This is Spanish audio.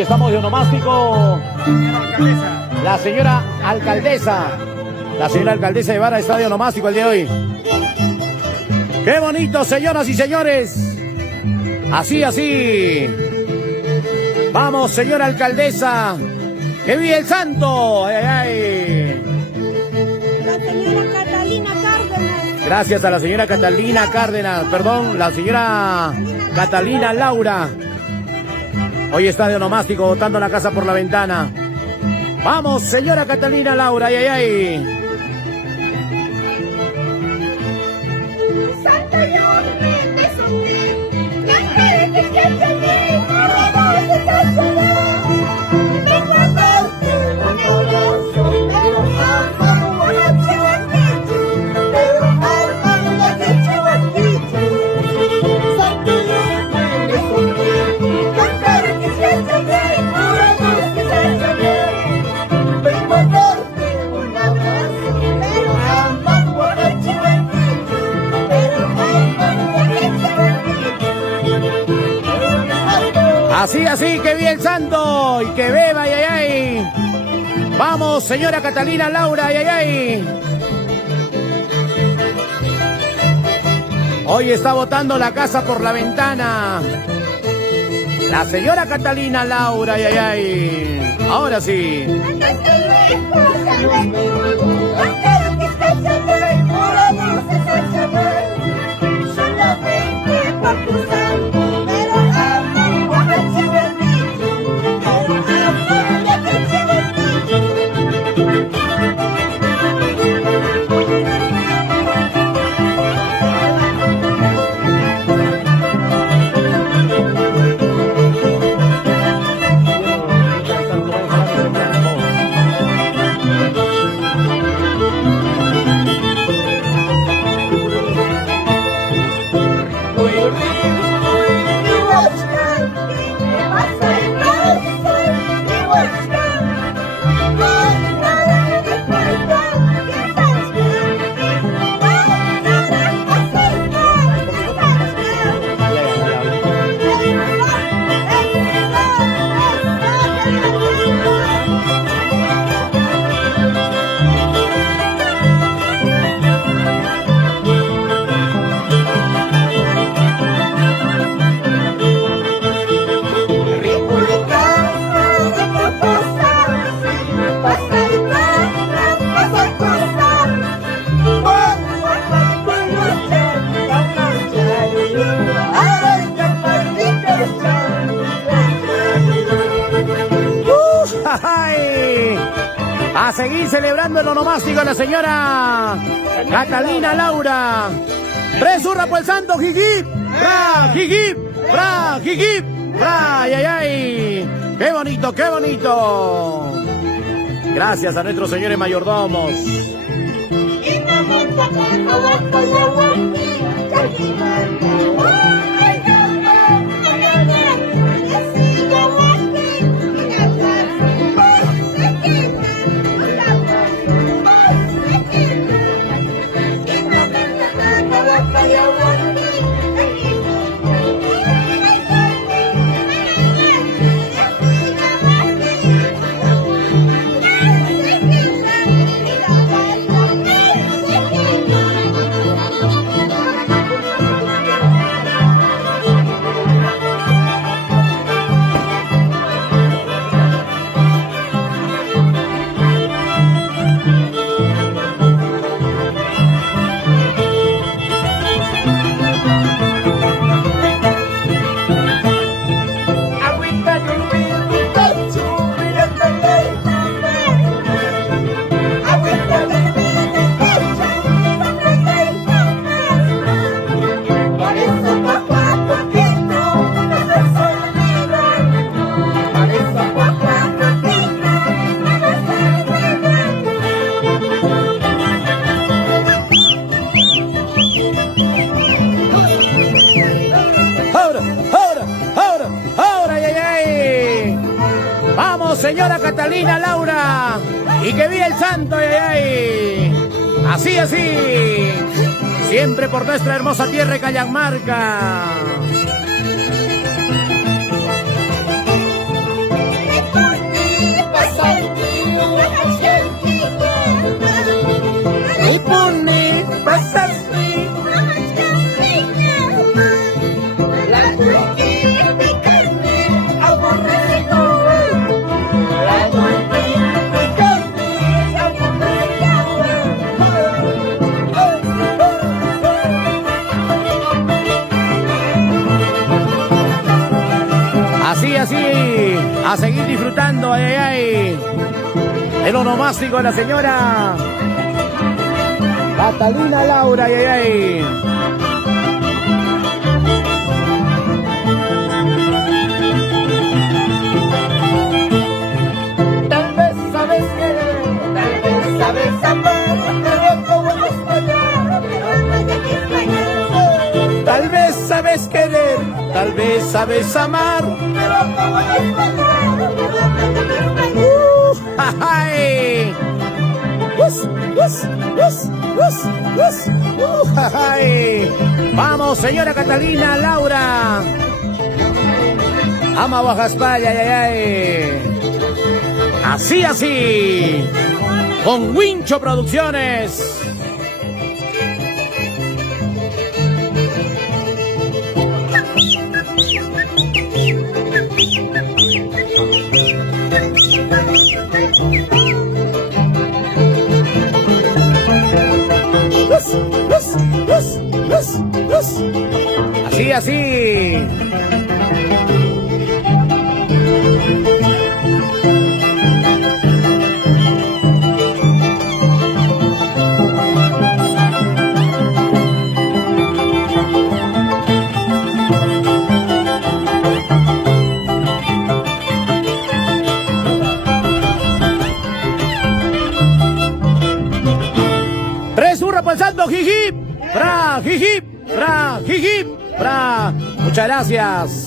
Hoy estamos de onomástico. La señora alcaldesa. La señora alcaldesa de Vara está de onomástico el día de hoy. ¡Qué bonito, señoras y señores! Así, así. Vamos, señora alcaldesa. ¡Que vive el santo! ¡Ay, ay, ay! La señora Catalina Cárdenas. Gracias a la señora Catalina Cárdenas. Perdón, la señora Catalina Laura. Hoy está de onomástico, botando la casa por la ventana. Vamos, señora Catalina Laura. ¡Ay, ay, ay! Santa Yorme, te soné. Ya esperes que te soné. Ahora se te soné. Vengo a darte un abrazo, pero jamás voy a chihuahuito. Pero jamás voy a chihuahuito. Santa Yorme, te soné. Ya esperes que te soné. Ahora se te soné. Vengo a darte un abrazo, pero jamás voy a chihuahuito. Así, así, que vive el santo y que beba, ay, ay, ay. Vamos, señora Catalina Laura, ay, ay, ay. Hoy está botando la casa por la ventana. La señora Catalina Laura, ay, ay, ay. Ahora sí. A seguir celebrando el onomástico de la señora Catalina Laura. Resurra por el santo, jiji, bra, jiji, bra, jiji, bra, ay, ay, ay. Qué bonito, qué bonito. Gracias a nuestros señores mayordomos. Señora Catalina Laura, y que vive el santo, ay, ay. Así, así, siempre por nuestra hermosa tierra de Cajamarca. Ipuni, pasasri. Así, a seguir disfrutando, ay, ay, ay, el onomástico de la señora Catalina Laura, ay, ay, ay. Tal vez sabes querer, tal vez sabes amar, pero como español, tal vez sabes querer, tal vez sabes amar, pero como ¡ay! ¡Ay! Vamos, señora Catalina Laura. Ama Baja España, ay, ay, ay. Así. Con Wincho Producciones. Así. Resurra por el santo, jijip, bra, jijip, bra, jijip, bra. Muchas gracias.